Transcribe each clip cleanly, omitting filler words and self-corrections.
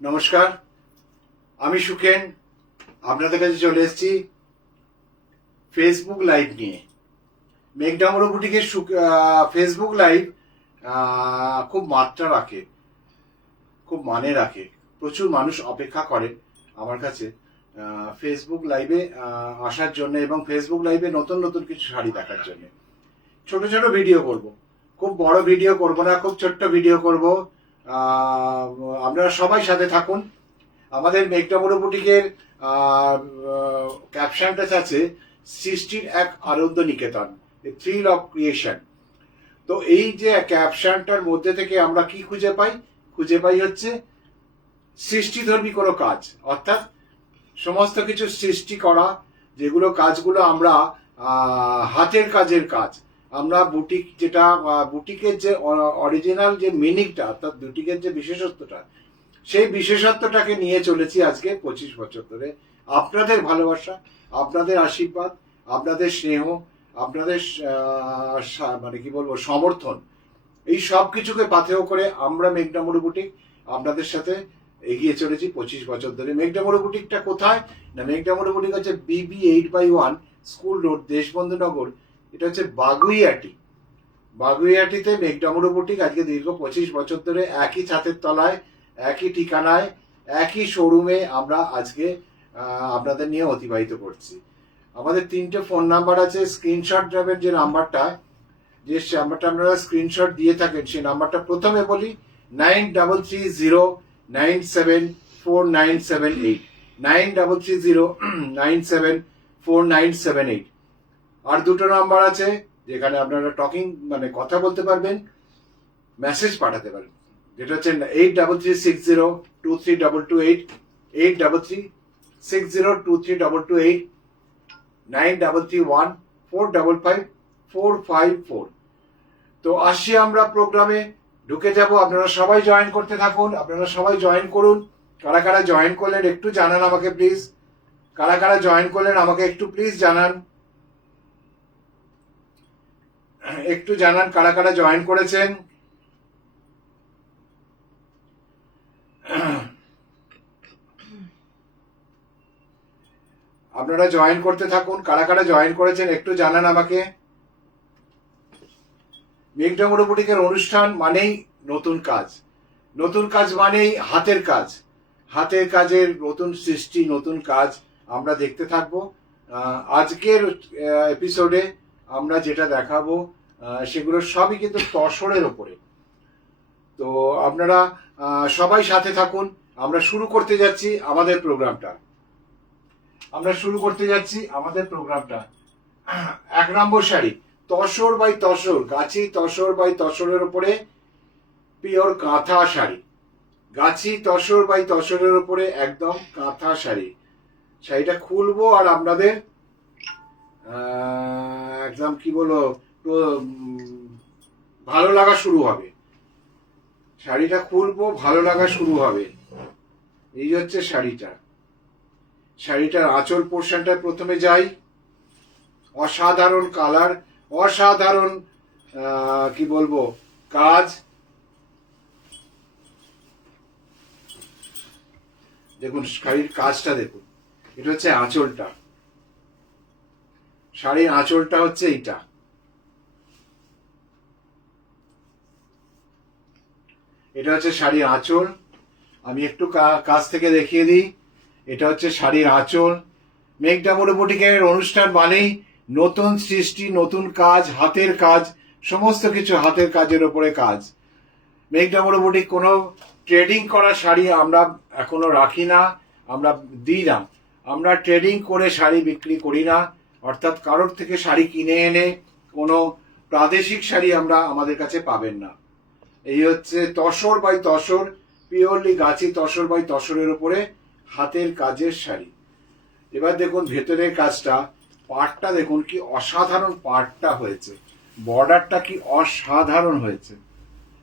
নমস্কার, আমি সুখেন আপনাদের কাছে চলে এসেছি ফেসবুক লাইভ নিয়ে। মেঘডামরু বুটিকের ফেসবুক লাইভ খুব মাত্রা রাখে, খুব মানে রাখে। প্রচুর মানুষ অপেক্ষা করে আমার কাছে ফেসবুক লাইভে আসার জন্য এবং ফেসবুক লাইভে নতুন নতুন কিছু শাড়ি দেখার জন্য। ছোট ছোট ভিডিও করব, খুব বড় ভিডিও করব না, খুব ছোট্ট ভিডিও করব। আপনারা সবাই সাথে থাকুন। আমাদের মেঘডামরু বুটিকের ক্যাপশনটা আছে সৃষ্টির এক আনন্দ নিকেতন, থ্রিল অফ ক্রিয়েশন। তো এই যে ক্যাপশনটার মধ্যে থেকে আমরা কি খুঁজে পাই হচ্ছে সৃষ্টিধর্মী কোনো কাজ, অর্থাৎ সমস্ত কিছু সৃষ্টি করা, যেগুলো কাজগুলো আমরা হাতের কাজের কাজ। আমরা বুটিক, যেটা বুটিকের যে অরিজিনাল যে মিনিংটা, অর্থাৎ বুটিকের যে বিশেষত্বটা, সেই বিশেষত্বটাকে নিয়ে চলেছি আজকে 25 বছর ধরে। আপনাদের ভালোবাসা, আপনাদের আশীর্বাদ, আপনাদের স্নেহ, আপনাদের মানে কি বলবো সমর্থন, এই সব কিছুকে পাথেয় করে আমরা মেঘডামরু বুটিক আপনাদের সাথে এগিয়ে চলেছি 25 বছর ধরে। মেঘডামরু বুটিকটা কোথায় না, মেঘডামরু বুটিক হচ্ছে BB 8/1 স্কুল রোড, দেশবন্ধু নগর। এটা হচ্ছে বাগুইয়াটিতে মেঘডামরু বুটিক আজকে দীর্ঘ 25 বছর ধরে একই ছাদের তলায়, একই ঠিকানায়, একই শোরুমে আমরা আজকে আপনাদের নিয়ে অতিবাহিত করছি। আমাদের 3টে ফোন নাম্বার আছে। স্ক্রিনশট যাবেন যে নাম্বারটা, আপনারা স্ক্রিনশট দিয়ে থাকেন, সেই নাম্বারটা প্রথমে বলি 9330974978, 9330974978। আর দুটো নাম্বার আছে যেখানে আপনারা টকিং মানে কথা বলতে পারবেন, মেসেজ পাঠাতে পারেন, যেটা হচ্ছে 8336023228, 8336023228, 9331455454। তো আসছি আমরা প্রোগ্রামে, ঢুকে যাব। আপনারা সবাই জয়েন করতে থাকুন, আপনারা সবাই জয়েন করুন। কারা কারা জয়েন করলেন একটু জানান আমাকে প্লিজ। কারা কারা জয়েন করলেন আমাকে একটু প্লিজ জানান, একটু জানান কারা কারা জয়েন করেছেন। আপনারা জয়েন করতে থাকুন, কারা কারা জয়েন করেছেন একটু জানান আমাকে। মেঘডামরু বুটিকের অনুষ্ঠান মানেই নতুন কাজ, নতুন কাজ মানেই হাতের কাজ, হাতের কাজের নতুন সৃষ্টি, নতুন কাজ আমরা দেখতে থাকবো। আজকের এপিসোডে আমরা যেটা দেখাবো সেগুলো সবই কিন্তু তসরের ওপরে। তো আপনারা সবাই সাথে থাকুন। আমরা শুরু করতে যাচ্ছি আমাদের প্রোগ্রামটা। এক নম্বর sari, tussar by tussar, Gachhi tussar by তসরের উপরে পিওর কাঁথা শাড়ি। গাছি তসর বাই তসরের উপরে একদম কাঁথা শাড়ি। শাড়িটা খুলবো আর আপনাদের একদম কি বলবো ভালো লাগা শুরু হবে। শাড়িটা খুলবো, ভালো লাগা শুরু হবে। এই হচ্ছে শাড়িটার আঁচল পোর্শনটা প্রথমে যাই। অসাধারণ কালার, অসাধারণ কি বলবো কাজ। দেখুন শাড়ির কাজটা দেখুন, এটা হচ্ছে আঁচলটা, শাড়ির আঁচলটা হচ্ছে এইটা। এটা হচ্ছে শাড়ির আঁচল। আমি একটু কাছ থেকে দেখিয়ে দিই। এটা হচ্ছে শাড়ির আঁচল। মেঘডামরু বুটিকের অনুষ্ঠান মানেই নতুন সৃষ্টি, নতুন কাজ, হাতের কাজ, সমস্ত কিছু হাতের কাজের ওপরে কাজ। মেঘডামরু বুটিক কোনো ট্রেডিং করা শাড়ি আমরা এখনো রাখি না, আমরা দিই না। আমরা ট্রেডিং করে শাড়ি বিক্রি করি না, অর্থাৎ কারোর থেকে শাড়ি কিনে এনে কোনো প্রাদেশিক শাড়ি আমরা আমাদের কাছে পাবেন না। এই হচ্ছে tussar by tussar, purely Gachhi tussar by তসরের উপরে হাতের কাজের শাড়ি। এবার দেখুন ভেতরের কাজটা, পাড়টা দেখুন কি অসাধারণ পাড়টা হয়েছে, বর্ডারটা কি অসাধারণ হয়েছে।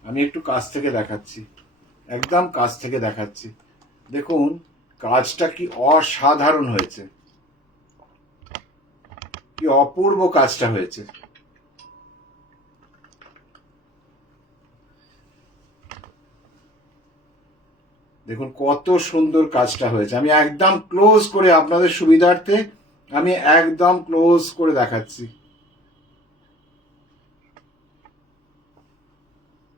আমি একটু কাছ থেকে দেখাচ্ছি, একদম কাছ থেকে দেখাচ্ছি। দেখুন কাজটা কি অসাধারণ হয়েছে, কি অপূর্ব কাজটা হয়েছে। দেখুন কত সুন্দর কাজটা হয়েছে। আমি একদম ক্লোজ করে আপনাদের সুবিধার্থে আমি একদম ক্লোজ করে দেখাচ্ছি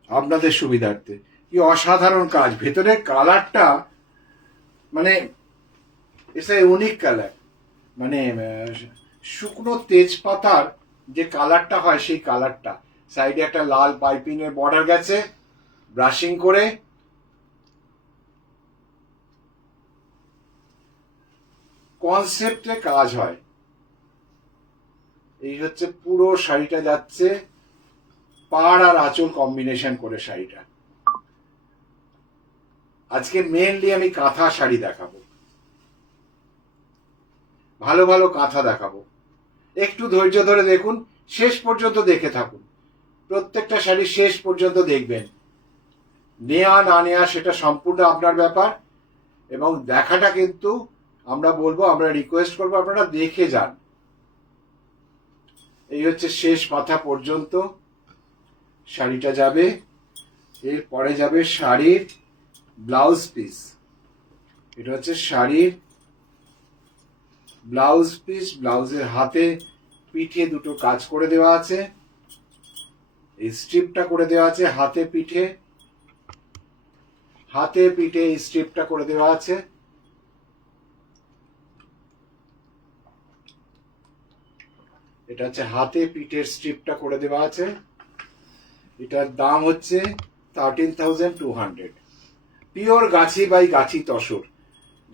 আপনাদের সুবিধার্থে। কি অসাধারণ কাজ! ভেতরের কালারটা মানে ইটস এ ইউনিক কালার, মানে শুকনো তেজপাতার যে কালারটা হয় সেই কালারটা। সাইডে একটা লাল পাইপিং এর বর্ডার গেছে ব্রাশিং করে। কনসেপ্টে কাজ হয়। এই হচ্ছে পুরো শাড়িটা যাচ্ছে পাড় আর আঁচল কম্বিনেশন করে শাড়িটা। আজকে মেনলি আমি কাঁথা শাড়ি দেখাবো, ভালো ভালো কাঁথা দেখাবো। একটু ধৈর্য ধরে দেখুন, শেষ পর্যন্ত দেখে থাকুন। প্রত্যেকটা শাড়ি শেষ পর্যন্ত দেখবেন। নেওয়া না নেওয়া সেটা সম্পূর্ণ আপনার ব্যাপার, এবং দেখাটা কিন্তু আমরা বলবো, আমরা রিকোয়েস্ট করবো আপনারা দেখে যান। এই হচ্ছে শেষ মাথা পর্যন্ত শাড়িটা যাবে। এরপরে যাবে শাড়ির ব্লাউজ পিস। এটা হচ্ছে শাড়ির ব্লাউজ পিস। ব্লাউজের হাতে পিঠে দুটো কাজ করে দেওয়া আছে, এই স্ট্রিপটা করে দেওয়া আছে হাতে পিঠে, হাতে পিঠে এই স্ট্রিপটা করে দেওয়া আছে। এটা হচ্ছে হাতে পিঠের স্ট্রিপটা করে দেওয়া আছে। এটার দাম হচ্ছে 13,200। Pure Gachhi by Gachhi tussar.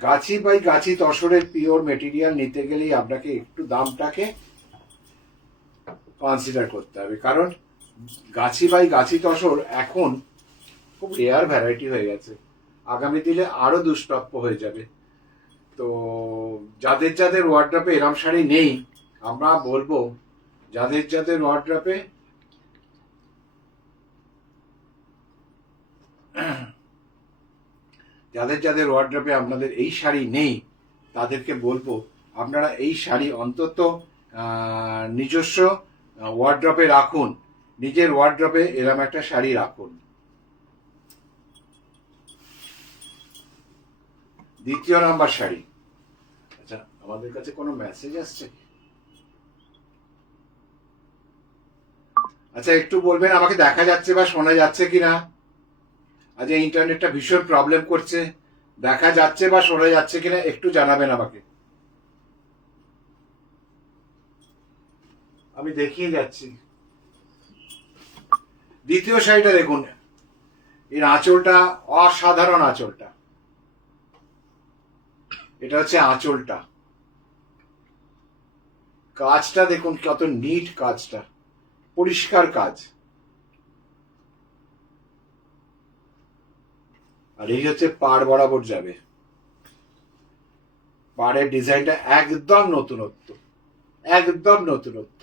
Gachhi by Gachhi তসরের pure material নিতে গেলেই আপনাকে একটু দামটাকে কনসিডার করতে হবে, কারণ গাছি বাই গাছি তসর এখন খুব রেয়ার ভ্যারাইটি হয়ে গেছে, আগামী দিনে আরো দুষ্প্রাপ্য হয়ে যাবে। তো যাদের যাদের ওয়ার্ড্রপে এরম শাড়ি নেই, আমরা বলবো যাদের যাদের ওয়ার্ড্রপে আপনাদের এই শাড়ি নেই, তাদেরকে বলবো আপনারা এই শাড়ি অন্তত নিজস্ব ওয়ার্ড্রপে রাখুন, নিজের ওয়ার্ড্রপে এরম একটা শাড়ি রাখুন। দ্বিতীয় নাম্বার শাড়ি। আচ্ছা, আমাদের কাছে কোনো মেসেজ আসছে? আচ্ছা, একটু বলবেন আমাকে দেখা যাচ্ছে বা শোনা যাচ্ছে কিনা। আজ ইন্টারনেটটা ভীষণ প্রবলেম করছে, দেখা যাচ্ছে বা শোনা যাচ্ছে কিনা একটু জানাবেন আমাকে। আমি দেখিয়ে যাচ্ছি। দ্বিতীয় শাড়িটা দেখুন, এর আঁচলটা অসাধারণ। আঁচলটা, এটা হচ্ছে আঁচলটা। কাজটা দেখুন কত নিট, কাজটা পরিষ্কার কাজ। আর এই হচ্ছে পাড় বরাবর যাবে। পাড়ের ডিজাইনটা একদম নতুনত্ব, একদম নতুনত্ব।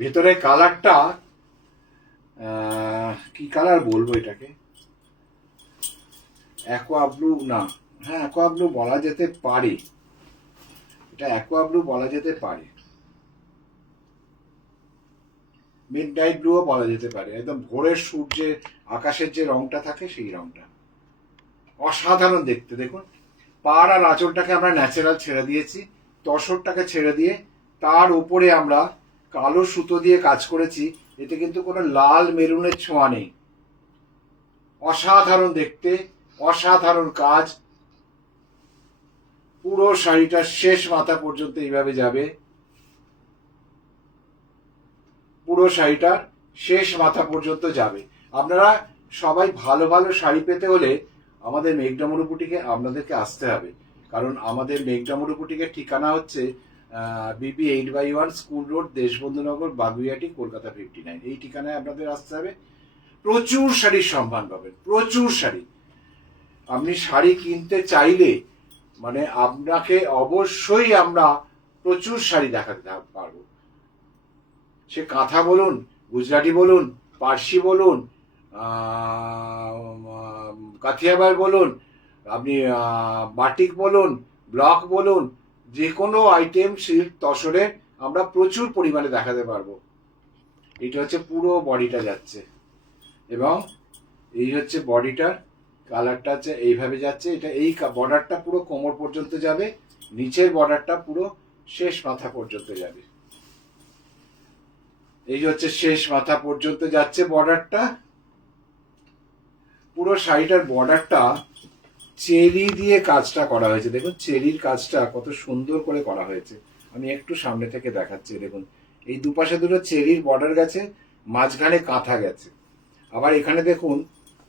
ভেতরে কালারটা কি কালার বলবো এটাকে, অ্যাকোয়া ব্লু না, হ্যাঁ অ্যাকোয়া ব্লু বলা যেতে পারে, এটা অ্যাকোয়া ব্লু বলা যেতে পারে, মিড নাইট ব্লুও বলা যেতে পারে। একদম ভোরের সূর্যের আকাশের যে রংটা থাকে সেই রংটা। অসাধারণ দেখতে। দেখুন পাড় আর আঁচলটাকে আমরা ন্যাচারাল ছেড়ে দিয়েছি, তসরটাকে ছেড়ে দিয়ে তার উপরে আমরা কালো সুতো দিয়ে কাজ করেছি। এতে কিন্তু কোনো লাল মেরুনের ছোঁয়া নেই। অসাধারণ দেখতে, অসাধারণ কাজ। পুরো শাড়িটা শেষ মাথা পর্যন্ত এইভাবে যাবে। পুরো শাড়িটা শেষ মাথা পর্যন্ত যাবে। আপনারা সবাই ভালো ভালো শাড়ি পেতে হলে আমাদের মেঘডামরু বুটিকে আপনাদেরকে আসতে হবে, কারণ আমাদের মেঘডামরু বুটিকের ঠিকানা হচ্ছে BP 8/1 school road, Deshbandhunagar, Baguiati, Kolkata 59। এই ঠিকানায় আপনাদের আসতে হবে। প্রচুর শাড়ির সম্মান পাবেন, প্রচুর শাড়ি। আপনি শাড়ি কিনতে চাইলে মানে আপনাকে অবশ্যই আমরা প্রচুর শাড়ি দেখাতে পারবো। সে কাঁথা বলুন, গুজরাটি বলুন, পার্সি বলুন, কাথিয়াবাই বলুন, আপনি বাটিক বলুন, ব্লক বলুন, যে কোনো আইটেম সিল্ক তসরে আমরা প্রচুর পরিমাণে দেখাতে পারবো। এটা হচ্ছে পুরো বডিটা যাচ্ছে, এবং এই হচ্ছে বডিটার কালারটা হচ্ছে এইভাবে যাচ্ছে। এটা এই বর্ডারটা পুরো কোমর পর্যন্ত যাবে, নিচের বর্ডারটা পুরো শেষ মাথা পর্যন্ত যাবে। এই হচ্ছে শেষ মাথা পর্যন্ত যাচ্ছে বর্ডারটা। পুরো শাড়িটার বর্ডারটা চেরি দিয়ে কাজটা করা হয়েছে। দেখুন চেরির কাজটা কত সুন্দর করে করা হয়েছে। আমি একটু সামনে থেকে দেখাচ্ছি। দেখুন এই দুপাশে দুটো চেরির বর্ডার গেছে, মাঝখানে কাঁথা গেছে। আবার এখানে দেখুন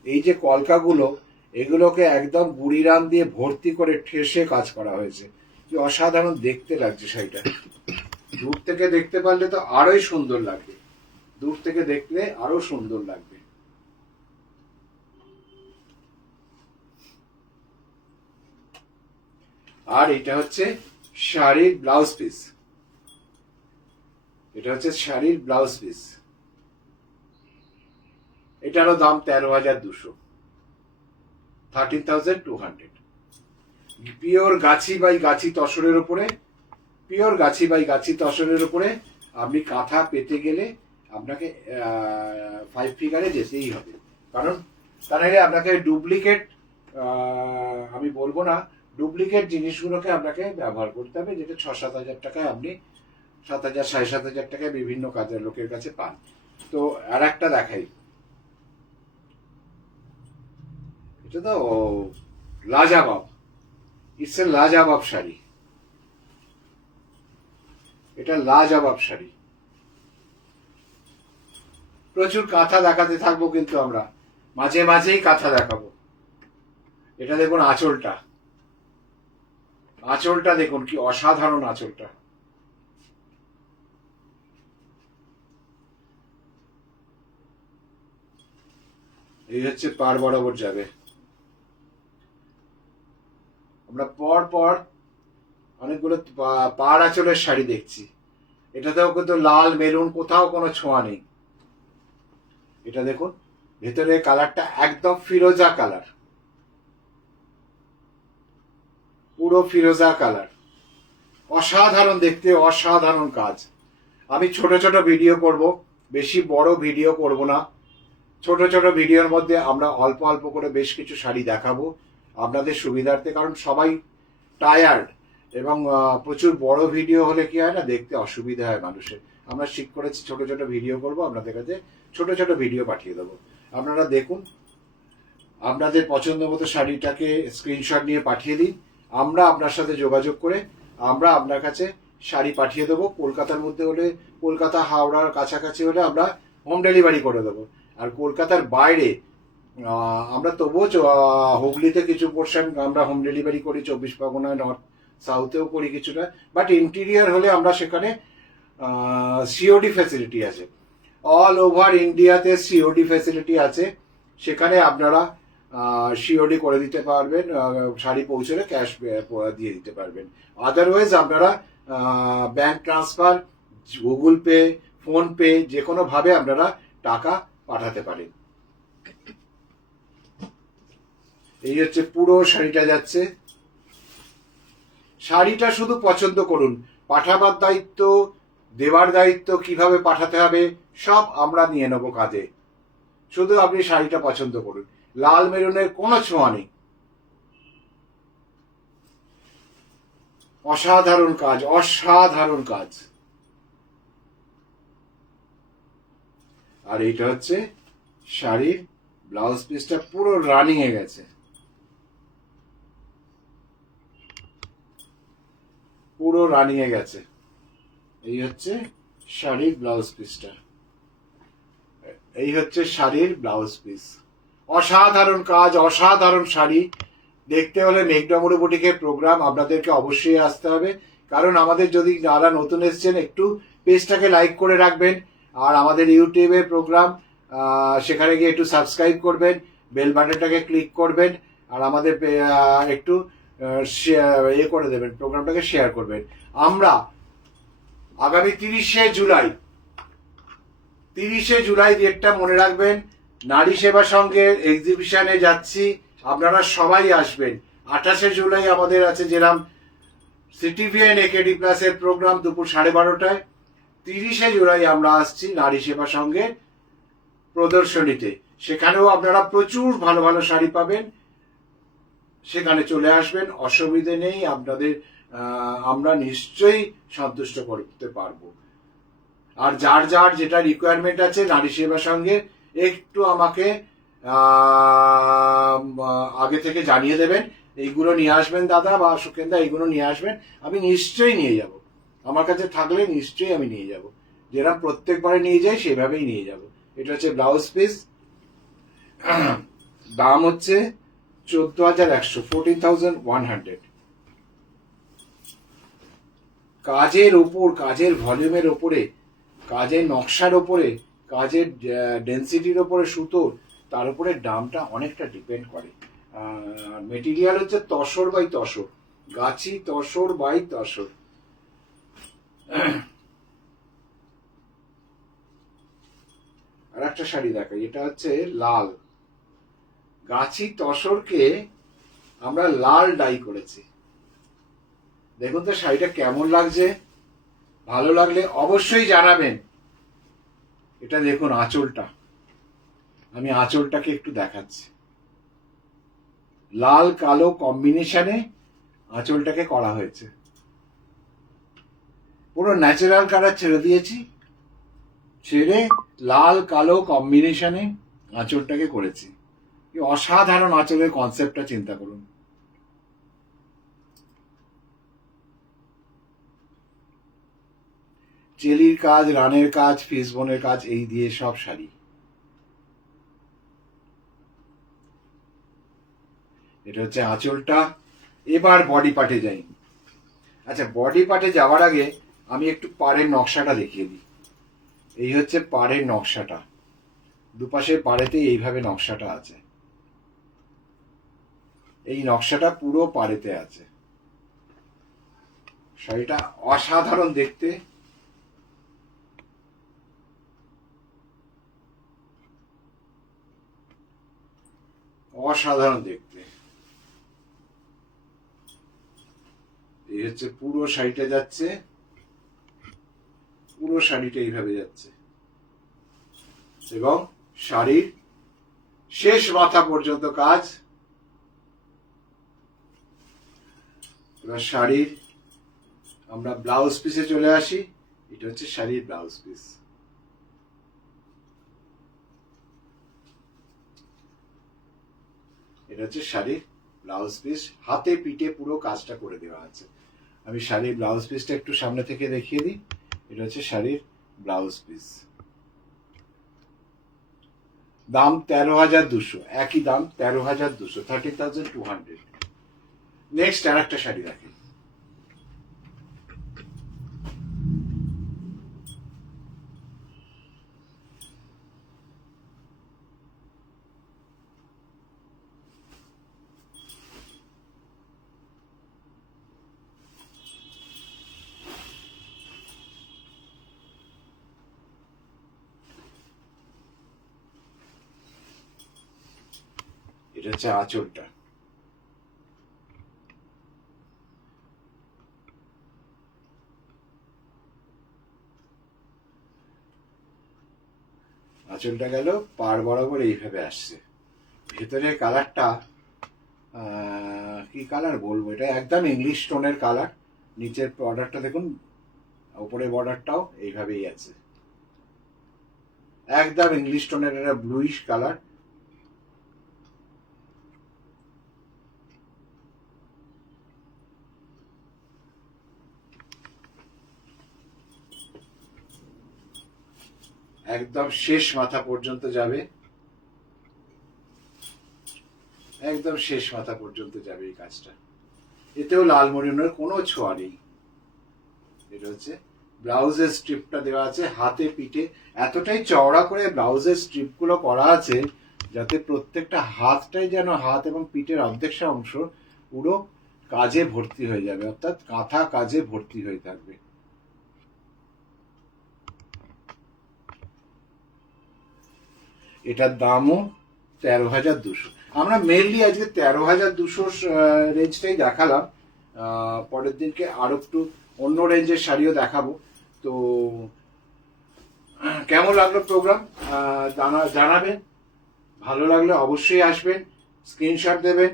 এই যে কলকাগুলো, এগুলোকে একদম বুড়িরাম দিয়ে ভর্তি করে ঠেসে কাজ করা হয়েছে। কি অসাধারণ দেখতে লাগছে শাড়িটা। দূর থেকে দেখতে পারলে তো আরোই সুন্দর লাগবে, দূর থেকে দেখলে আরো সুন্দর লাগবে। আর এটা হচ্ছে শাড়ির ব্লাউজ পিস। এটা হচ্ছে শাড়ির ব্লাউজ পিস। এটারও দাম 13,200, 13,200। পিওর গাছি বাই গাছি তসরের উপরে, পিওর গাছি বাই গাছি তসরের উপরে আপনি কাঁথা পেতে গেলে আপনাকে 5 ফিগারে যেতেই হবে। কারণ তা নাহলে আপনাকে ডুপ্লিকেট, আমি বলবো না, ডুপ্লিকেট জিনিসগুলোকে আপনাকে ব্যবহার করতে হবে, যেটা 6-7 হাজার টাকায় আপনি 7,000 7,500 টাকায় বিভিন্ন কাজের লোকের কাছে পান। তো আর একটা দেখাই, এটা তো লাজাবাব, ইটস এ লাজাবাব শাড়ি। এটা লাজাবাব শাড়ি। প্রচুর কাঁথা দেখাতে থাকবো, কিন্তু আমরা মাঝে মাঝেই কাঁথা দেখাবো। এটা দেখুন আঁচলটা, আঁচলটা দেখুন কি অসাধারণ আঁচলটা। এই হচ্ছে পার বরাবর যাবে। আমরা পর পর অনেকগুলো পাড় আঁচলের শাড়ি দেখছি, এটাতেও কিন্তু লাল মেরুন কোথাও কোনো ছোঁয়া নেই। এটা দেখুন ভেতরে কালারটা একদম ফিরোজা কালার, পুরো ফিরোজা কালার। অসাধারণ দেখতে, অসাধারণ কাজ। আমি ছোট ছোট ভিডিও করব, বেশি বড় ভিডিও করব না। ছোট ছোট ভিডিওর মধ্যে আমরা অল্প অল্প করে বেশ কিছু শাড়ি দেখাবো আপনাদের সুবিধার্থে। কারণ সবাই টায়ার্ড, এবং প্রচুর বড় ভিডিও হলে কি হয় না, দেখতে অসুবিধা হয় মানুষের। আমরা ঠিক করেছি ছোট ছোট ভিডিও করব, আপনাদের কাছে ছোট ছোট ভিডিও পাঠিয়ে দেবো। আপনারা দেখুন, আপনাদের পছন্দ মতো শাড়িটাকে স্ক্রিনশট নিয়ে পাঠিয়ে দিন। আমরা আপনার সাথে যোগাযোগ করে আমরা আপনার কাছে শাড়ি পাঠিয়ে দেবো। কলকাতার মধ্যে হলে, কলকাতা হাওড়ার কাছাকাছি হলে আমরা হোম ডেলিভারি করে দেবো। আর কলকাতার বাইরে আমরা তবুও হুগলিতে কিছু পোর্শন আমরা হোম ডেলিভারি করি, 24 পরগনায়, নর্থ সাউথেও করি কিছুটা। বাট ইন্টেরিয়ার হলে আমরা সেখানে সিওডি ফ্যাসিলিটি আছে, অল ওভার ইন্ডিয়াতে সিওডি ফ্যাসিলিটি আছে। সেখানে আপনারা সিওডি করে দিতে পারবেন, শাড়ি পৌঁছলে ক্যাশ দিয়ে দিতে পারবেন। আদারওয়াইজ আপনারা bank transfer, Google pay, phone pay, যে কোনো ভাবে আপনারা টাকা পাঠাতে পারেন। এই হচ্ছে পুরো শাড়িটা যাচ্ছে। শাড়িটা শুধু পছন্দ করুন, পাঠাবার দায়িত্ব, দেওয়ার দায়িত্ব, কিভাবে পাঠাতে হবে সব আমরা নিয়ে নেব কাঁধে। শুধু আপনি শাড়িটা পছন্দ করুন, লাল মেরুনের কোনো ছোঁয়া নেই। অসাধারণ কাজ, অসাধারণ কাজ। আর এইটা হচ্ছে শাড়ির ব্লাউজ পিসটা, পুরো রানিং এ গেছে, পুরো রানিং এ গেছে। এই হচ্ছে শাড়ির ব্লাউজ পিসটা, এই হচ্ছে শাড়ির ব্লাউজ পিস। অসাধারণ কাজ, অসাধারণ শাড়ি। দেখতে হলে মেঘডামুড়ি বুটিকের প্রোগ্রাম আপনাদেরকে অবশ্যই আসতে হবে। কারণ আমাদের, যদি যারা নতুন এসেছেন, একটু পেজটাকে লাইক করে রাখবেন। আর আমাদের ইউটিউবের প্রোগ্রাম, সেখানে গিয়ে একটু সাবস্ক্রাইব করবেন, বেল বাটনটাকে ক্লিক করবেন, আর আমাদের একটু ইয়ে করে দেবেন, প্রোগ্রামটাকে শেয়ার করবেন। আমরা আগামী 30শে জুলাই ডেটটা মনে রাখবেন, নারী সেবা সংঘের এক্সিবিশনে যাচ্ছি, আপনারা সবাই আসবেন। 28শে জুলাই আমাদের আছে যেরাম সিটিভিএন একেডি প্লাসের প্রোগ্রাম দুপুর 12:30টায়। 30শে জুলাই আমরা আসছি নারী সেবা সংঘের প্রদর্শনীতে। সেখানেও আপনারা প্রচুর ভালো ভালো শাড়ি পাবেন, সেখানে চলে আসবেন, অসুবিধে নেই, আপনাদের আমরা নিশ্চয়ই সন্তুষ্ট করতে পারবো। আর যার যার যেটা রিকোয়ারমেন্ট আছে নারী সেবার সঙ্গে একটু আমাকে আগে থেকে জানিয়ে দেবেন, এইগুলো নিয়ে আসবেন দাদা বা সুখেন্দা, এইগুলো নিয়ে আসবেন, আমি নিশ্চয়ই নিয়ে যাব। আমার কাছে থাকলে নিশ্চয়ই আমি নিয়ে যাব, যেরকম প্রত্যেকবারে নিয়ে যাই সেভাবেই নিয়ে যাব। এটা হচ্ছে ব্লাউজ পিস, দাম হচ্ছে 14,100, 14,100। কাজের উপর, কাজের ভলিউমের ওপরে, কাজের নকশার ওপরে, কাজের ডেন্সিটির ওপরে সুতোর, তার উপরে দামটা অনেকটা ডিপেন্ড করে। মেটেরিয়াল হচ্ছে tussar by tussar, Gachhi tussar by tussar. আর একটা শাড়ি দেখাই, এটা হচ্ছে লাল, গাছি তসরকে আমরা লাল ডাই করেছি। দেখুন তো শাড়িটা কেমন লাগছে, ভালো লাগলে অবশ্যই জানাবেন। এটা দেখুন আঁচলটা, আমি আঁচলটাকে একটু দেখাচ্ছি, লাল কালো কম্বিনেশনে আঁচলটাকে করা হয়েছে। পুরো ন্যাচারাল কালার ছেড়ে দিয়েছি, ছেড়ে লাল কালো কম্বিনেশনে আঁচলটাকে করেছি। অসাধারণ আঁচলের কনসেপ্টটা চিন্তা করুন। চেলির কাজ, রানের কাজ, ফিসবোনের কাজ, এই দিয়ে সব শাড়ি। এটা হচ্ছে আঁচলটা। এবার বডি পার্টে যাই। আচ্ছা, বডি পার্টে যাওয়ার আগে আমি একটু পাড়ের নকশাটা দেখিয়ে দিই। এই হচ্ছে পাড়ের নকশাটা, দুপাশের পাড়েতেই এইভাবে নকশাটা আছে। এই নকশাটা পুরো পাড়েতে আছে। শাড়িটা অসাধারণ দেখতে, অসাধারণ দেখতে। এই হচ্ছে পুরো শাড়িটা যাচ্ছে, পুরো শাড়িটা এইভাবে যাচ্ছে, এবং শাড়ির শেষ মাথা পর্যন্ত কাজ। এবার শাড়ির আমরা ব্লাউজ পিসে চলে আসি। এটা হচ্ছে শাড়ির ব্লাউজ পিস। এটা হচ্ছে শাড়ির ব্লাউজ পিস, হাতে পিঠে পুরো কাজটা করে দেওয়া আছে। আমি শাড়ির ব্লাউজ পিসটা একটু সামনে থেকে দেখিয়ে দিই। এটা হচ্ছে শাড়ির ব্লাউজ পিস, দাম 13,200, একই দাম 13,200, 13,200। নেক্সট আর একটা শাড়ি দেখি। এটা হচ্ছে আঁচলটা, আঁচলটা গেল পাড় বরাবর এইভাবে আসছে। ভেতরের কালারটা কি কালার বলবো, এটা একদম ইংলিশ টোনের কালার। নিচের বর্ডারটা দেখুন, উপরের বর্ডারটাও এইভাবেই আছে, একদম ইংলিশ টোনের, এটা ব্লুইশ কালার। একদম শেষ মাথা পর্যন্ত যাবে, একদম শেষ মাথা পর্যন্ত যাবে এই কাজটা। এতেও লাল মরিনের কোনো ছোঁয়া নেই। এটা হচ্ছে ব্লাউজের স্ট্রিপটা দেওয়া আছে হাতে পিঠে, এতটাই চওড়া করে ব্লাউজের স্ট্রিপগুলো করা আছে যাতে প্রত্যেকটা হাতটাই যেন, হাত এবং পিঠের অর্ধেকটা অংশ পুরো কাজে ভর্তি হয়ে যাবে, অর্থাৎ কাঁথা কাজে ভর্তি হয়ে থাকবে। এটার দামও 13,200। আমরা মেনলি আজকে 13,200 রেঞ্জটাই দেখালাম। পরের দিনকে আরো একটু অন্য রেঞ্জের শাড়িও দেখাবো। তো কেমন লাগলো প্রোগ্রাম জানাবেন, ভালো লাগলে অবশ্যই আসবেন, স্ক্রিনশট দেবেন,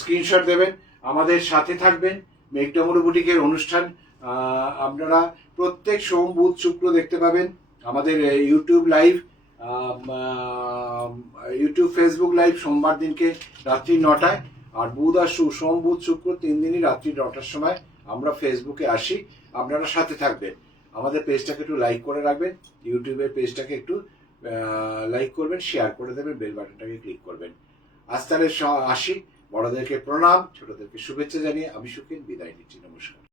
স্ক্রিনশট দেবেন, আমাদের সাথে থাকবেন। মেঘডামরু বুটিকের অনুষ্ঠান আপনারা প্রত্যেক সোম, বুধ, শুক্র দেখতে পাবেন। আমাদের YouTube live, YouTube Facebook live সোমবার দিনকে রাত্রি 9টায়, আর বুধ আর সোম, বুধ, শুক্র 3 দিনই রাত্রি 9টার সময় আমরা ফেসবুকে আসি। আপনারা সাথে থাকবেন। আমাদের পেজটাকে একটু লাইক করে রাখবেন, ইউটিউবের পেজটাকে একটু লাইক করবেন, শেয়ার করে দেবেন, বেল বাটনটাকে ক্লিক করবেন। আজ তাহলে আসি। বড়দেরকে প্রণাম, ছোটদেরকে শুভেচ্ছা জানিয়ে আমি সুখেন বিদায় নিচ্ছি। নমস্কার।